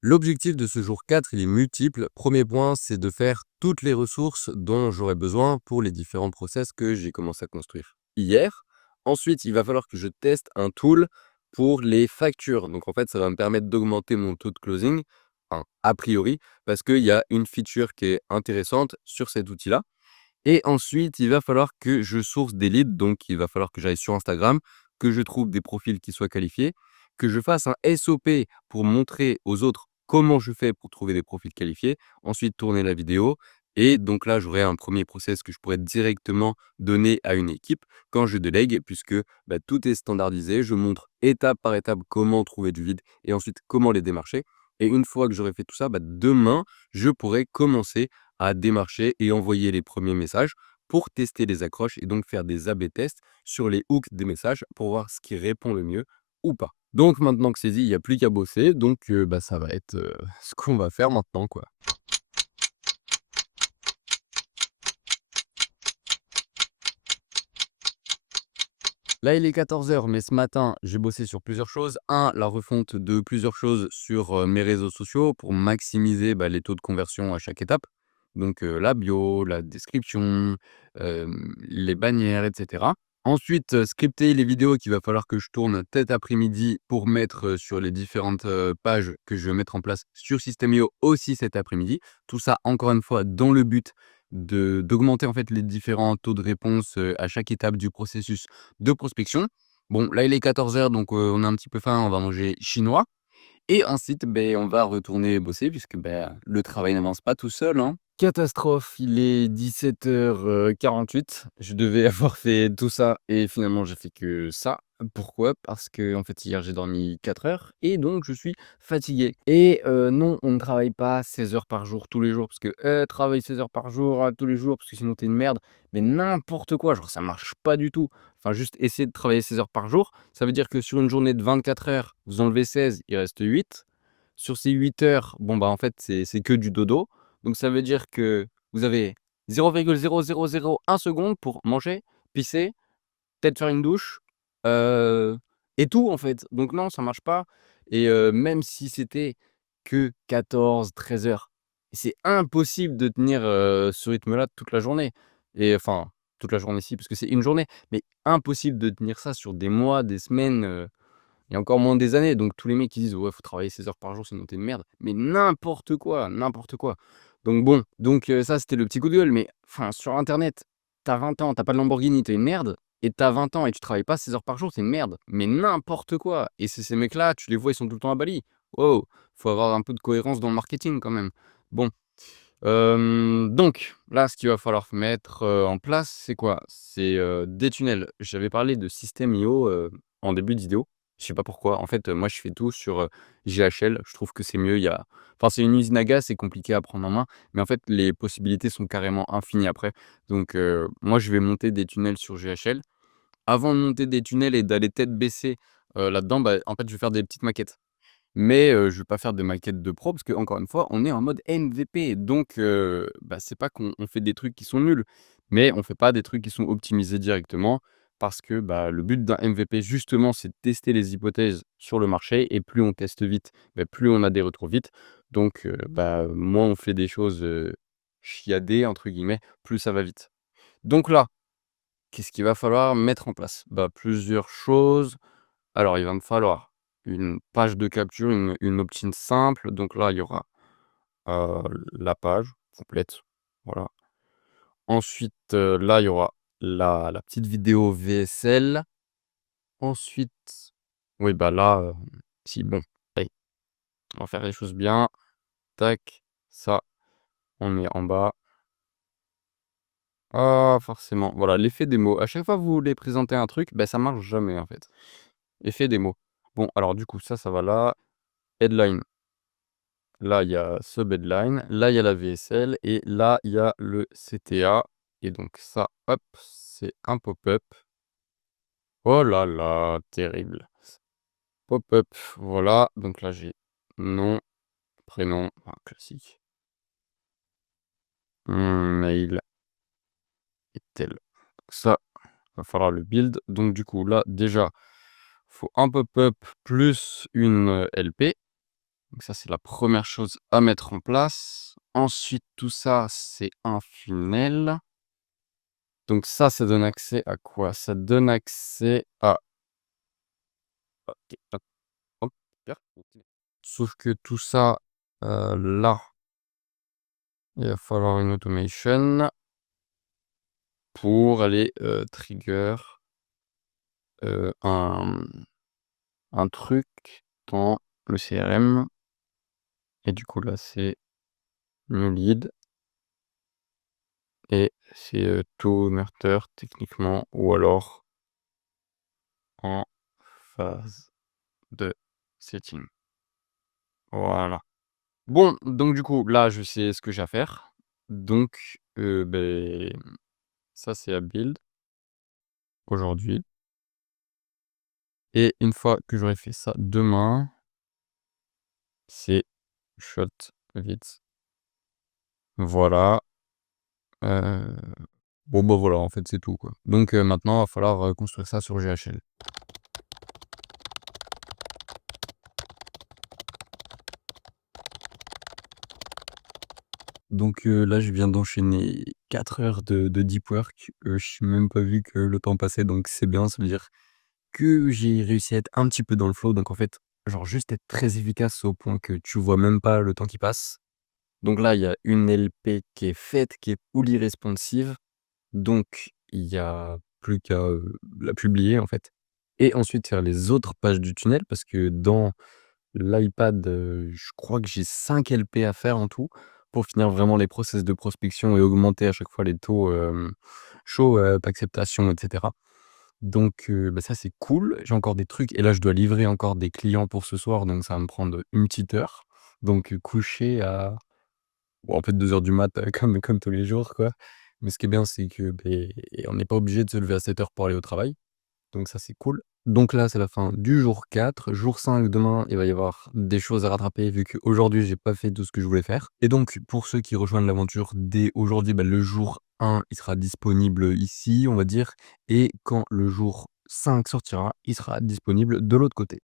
L'objectif de ce jour 4, il est multiple. Premier point, c'est de faire toutes les ressources dont j'aurai besoin pour les différents process que j'ai commencé à construire hier. Ensuite, il va falloir que je teste un tool pour les factures. Donc, en fait, ça va me permettre d'augmenter mon taux de closing, enfin, a priori, parce qu'il y a une feature qui est intéressante sur cet outil-là. Et ensuite, il va falloir que je source des leads, donc il va falloir que j'aille sur Instagram, que je trouve des profils qui soient qualifiés, que je fasse un SOP pour montrer aux autres comment je fais pour trouver des profils qualifiés, ensuite tourner la vidéo. Et donc là, j'aurai un premier process que je pourrais directement donner à une équipe quand je délègue, puisque bah, tout est standardisé. Je montre étape par étape comment trouver du vide et ensuite comment les démarcher. Et une fois que j'aurai fait tout ça, bah, demain, je pourrai commencer à démarcher et envoyer les premiers messages pour tester les accroches et donc faire des A/B tests sur les hooks des messages pour voir ce qui répond le mieux ou pas. Donc maintenant que c'est dit, il y a plus qu'à bosser, donc bah, ça va être, ce qu'on va faire maintenant, quoi. Là, il est 14 heures, mais ce matin, j'ai bossé sur plusieurs choses. Un, la refonte de plusieurs choses sur, mes réseaux sociaux pour maximiser, bah, les taux de conversion à chaque étape. Donc, la bio, la description, les bannières et cetera. Ensuite, scripter les vidéos qu'il va falloir que je tourne cet après-midi pour mettre, sur les différentes, pages que je vais mettre en place sur System.io aussi cet après-midi. Tout ça, encore une fois, dans le but de d'augmenter, en fait, les différents taux de réponse, à chaque étape du processus de prospection. Bon, là, il est 14 heures, donc on a un petit peu faim, on va manger chinois et ensuite, beh, on va retourner bosser puisque, bah, le travail n'avance pas tout seul, hein. Catastrophe, il est 17h48. Je devais avoir fait tout ça et finalement j'ai fait que ça. Pourquoi? Parce que en fait, hier, j'ai dormi 4 heures et donc je suis fatigué et non, on ne travaille pas 16 heures par jour tous les jours parce que, travaille 16 heures par jour, tous les jours parce que sinon tu es une merde, mais n'importe quoi, genre ça marche pas du tout. Enfin, juste essayer de travailler 16 heures par jour, ça veut dire que sur une journée de 24 heures, vous enlevez 16, il reste 8. Sur ces 8 heures, bon, bah, en fait, c'est que du dodo. Donc ça veut dire que vous avez 0,0001 seconde pour manger, pisser, peut-être faire une douche, heu et tout, en fait. Donc non, ça marche pas et même si c'était que 14-13 heures, c'est impossible de tenir, ce rythme-là toute la journée et enfin, toute la journée si, parce que c'est une journée, mais impossible de tenir ça sur des mois, des semaines, et encore moins des années. Donc tous les mecs qui disent: «Ouais, faut travailler 16 heures par jour, sinon tu es une merde». Mais n'importe quoi, n'importe quoi. Donc bon, donc ça, c'était le petit coup de gueule, mais enfin, sur internet, tu as 20 ans, tu as pas de Lamborghini, tu es une merde et tu as 20 ans et tu travailles pas 16 heures par jour, c'est une merde. Mais n'importe quoi et c'est ces mecs-là, tu les vois, ils sont tout le temps à Bali. Wow, faut avoir un peu de cohérence dans le marketing quand même. Bon, donc là, ce qu'il va falloir mettre, en place, c'est quoi? C'est, des tunnels. J'avais parlé de System.io, en début de vidéo. Je sais pas pourquoi. En fait, moi, je fais tout sur, GHL. Je trouve que c'est mieux. Il y a enfin, c'est une usine à gaz, c'est compliqué à prendre en main, mais en fait, les possibilités sont carrément infinies après. Donc, moi, je vais monter des tunnels sur GHL. Avant de monter des tunnels et d'aller tête baissée, là-dedans, bah, en fait, je vais faire des petites maquettes. Mais je vais pas faire de maquettes de pro parce qu'encore une fois, on est en mode MVP. Donc bah, c'est pas qu'on fait des trucs qui sont nuls, mais on fait pas des trucs qui sont optimisés directement parce que, bah, le but d'un MVP justement, c'est de tester les hypothèses sur le marché et plus on teste vite, bah, plus on a des retours vite. Donc bah, moins on fait des choses, «chiadées» entre guillemets, plus ça va vite. Donc là, qu'est-ce qu'il va falloir mettre en place? Bah, plusieurs choses. Alors, il va me falloir une page de capture, une opt-in simple. Donc là, il y aura, heu, la page complète, voilà. Ensuite, là, il y aura la petite vidéo VSL. Ensuite, oui, bah, là, si bon, allez, on va faire les choses bien. Tac, ça, on met en bas. Ah, forcément, voilà, l'effet démo. À chaque fois que vous voulez présenter un truc, bah, ça marche jamais, en fait. Effet démo. Bon, alors du coup, ça va là. Headline. Là, il y a sub-headline, là, il y a la VSL et là, il y a le CTA et donc ça, hop, c'est un pop-up. Oh là là, terrible. Pop-up, voilà, donc là, j'ai nom, prénom, enfin, classique, mail et tel. Ça, va falloir le build. Donc du coup, là, déjà, faut un pop-up plus une, LP. Donc ça, c'est la première chose à mettre en place. Ensuite, tout ça, c'est un funnel. Donc ça donne accès à quoi? Ça donne accès à OK, hop, hop, super. Sauf que tout ça, là, il va falloir une automation pour aller, trigger, un truc dans le CRM et du coup là, c'est new lead et c'est, tournateur techniquement ou alors en phase de setting. Voilà. Bon, donc du coup, là, je sais ce que j'ai à faire. Donc, ça, c'est à build aujourd'hui et une fois que j'aurai fait ça demain, c'est shot vite. Voilà, heu, bon, bah, voilà, en fait, c'est tout, quoi. Donc, maintenant, il va falloir, construire ça sur GHL. Donc, là, je viens d'enchaîner 4 heures de deep work. Je n'ai même pas vu que le temps passait, donc c'est bien. Ça veut dire que j'ai réussi à être un petit peu dans le flow. Donc en fait, genre juste être très efficace au point que tu vois même pas le temps qui passe. Donc là, il y a une LP qui est faite, qui est fully responsive. Donc il y a plus qu'à, la publier en fait et ensuite faire les autres pages du tunnel parce que dans l'iPad, je crois que j'ai 5 LP à faire en tout pour finir vraiment les process de prospection et augmenter à chaque fois les taux, show acceptation et cetera. Donc, bah, ça c'est cool. J'ai encore des trucs et là je dois livrer encore des clients pour ce soir, donc ça va me prendre une petite heure. Donc, coucher à bon, en fait 2 heures du mat, comme tous les jours, quoi. Mais ce qui est bien, c'est que, beh, on n'est pas obligé de se lever à 7 heures pour aller au travail. Donc ça, c'est cool. Donc là, c'est la fin du jour 4. Jour 5 demain, il va y avoir des choses à rattraper vu qu'aujourd'hui, j'ai pas fait tout ce que je voulais faire. Et donc, pour ceux qui rejoignent l'aventure dès aujourd'hui, bah, le jour 1, il sera disponible ici, on va dire. Et quand le jour 5 sortira, il sera disponible de l'autre côté.